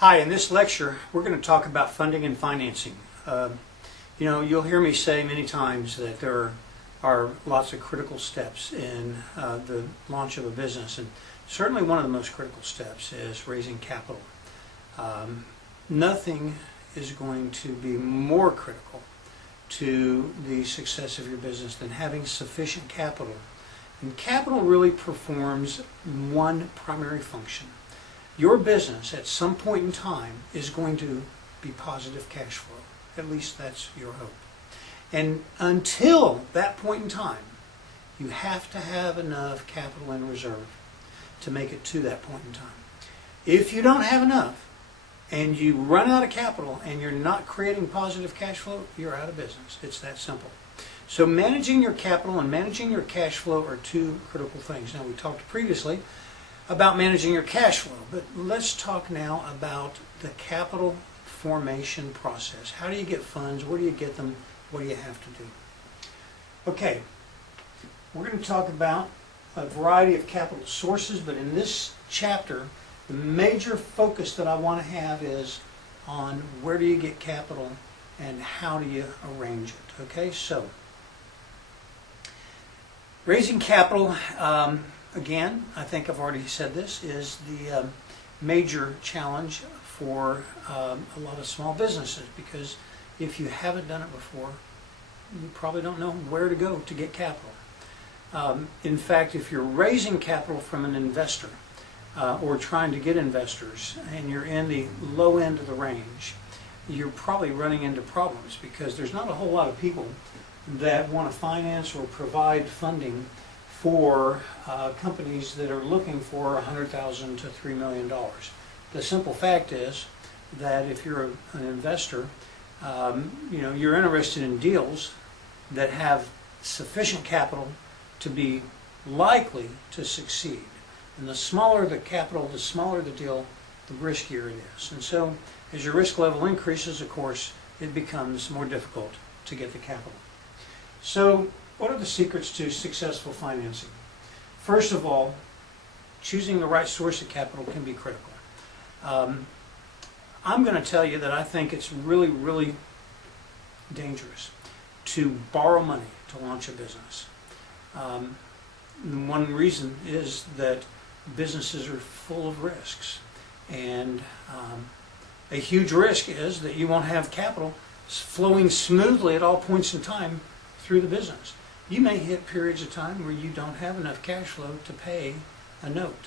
Hi, in this lecture we're going to talk about funding and financing. You'll hear me say many times that there are lots of critical steps in the launch of a business, and certainly one of the most critical steps is raising capital. Nothing is going to be more critical to the success of your business than having sufficient capital. And capital really performs one primary function. Your business at some point in time is going to be positive cash flow. At least that's your hope. And until that point in time, you have to have enough capital in reserve to make it to that point in time. If you don't have enough and you run out of capital and you're not creating positive cash flow, you're out of business. It's that simple. So managing your capital and managing your cash flow are two critical things. Now, we talked previously about managing your cash flow, but let's talk now about the capital formation process. How do you get funds? Where do you get them? What do you have to do? Okay, we're going to talk about a variety of capital sources, but in this chapter, the major focus that I want to have is on where do you get capital and how do you arrange it. Okay, so raising capital, again, I think I've already said this, is the major challenge for a lot of small businesses, because if you haven't done it before, you probably don't know where to go to get capital. In fact, if you're raising capital from an investor or trying to get investors and you're in the low end of the range, you're probably running into problems because there's not a whole lot of people that want to finance or provide funding for companies that are looking for $100,000 to $3 million. The simple fact is that if you're an investor, you're interested in deals that have sufficient capital to be likely to succeed. And the smaller the capital, the smaller the deal, the riskier it is. And so as your risk level increases, of course, it becomes more difficult to get the capital. So what are the secrets to successful financing? First of all, choosing the right source of capital can be critical. I'm going to tell you that I think it's really, really dangerous to borrow money to launch a business. One reason is that businesses are full of risks, and a huge risk is that you won't have capital flowing smoothly at all points in time through the business. You may hit periods of time where you don't have enough cash flow to pay a note.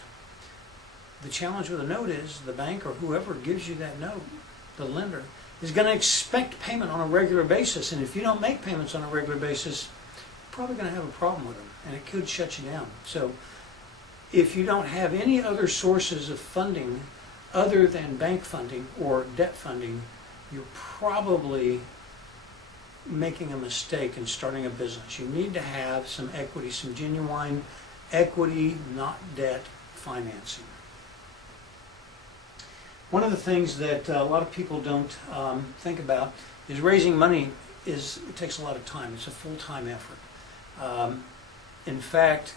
The challenge with a note is the bank or whoever gives you that note, the lender, is going to expect payment on a regular basis, and if you don't make payments on a regular basis, you're probably going to have a problem with them, and it could shut you down. So if you don't have any other sources of funding other than bank funding or debt funding, you're probably making a mistake in starting a business. You need to have some equity, some genuine equity, not debt financing. One of the things that a lot of people don't think about is raising money. It takes a lot of time. It's a full-time effort. In fact,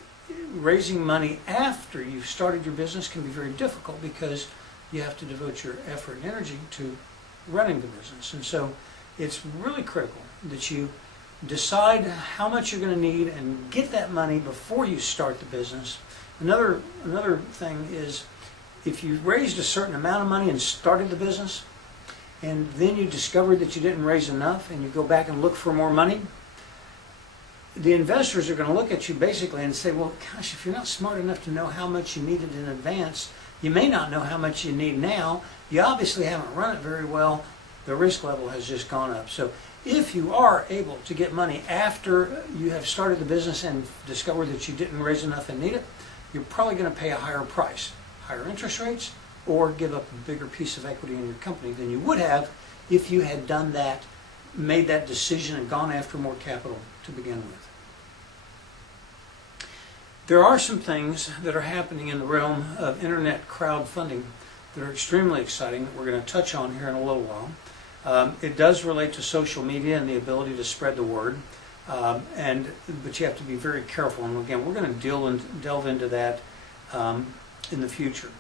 raising money after you've started your business can be very difficult because you have to devote your effort and energy to running the business. And so it's really critical that you decide how much you're going to need and get that money before you start the business. Another thing is, if you raised a certain amount of money and started the business, and then you discovered that you didn't raise enough and you go back and look for more money, the investors are going to look at you basically and say, well, gosh, if you're not smart enough to know how much you needed in advance, you may not know how much you need now. You obviously haven't run it very well. The risk level has just gone up. So if you are able to get money after you have started the business and discovered that you didn't raise enough and need it, you're probably going to pay a higher price, higher interest rates, or give up a bigger piece of equity in your company than you would have if you had done that, made that decision and gone after more capital to begin with. There are some things that are happening in the realm of internet crowdfunding that are extremely exciting that we're going to touch on here in a little while. It does relate to social media and the ability to spread the word, but you have to be very careful. And again, we're going to delve into that in the future.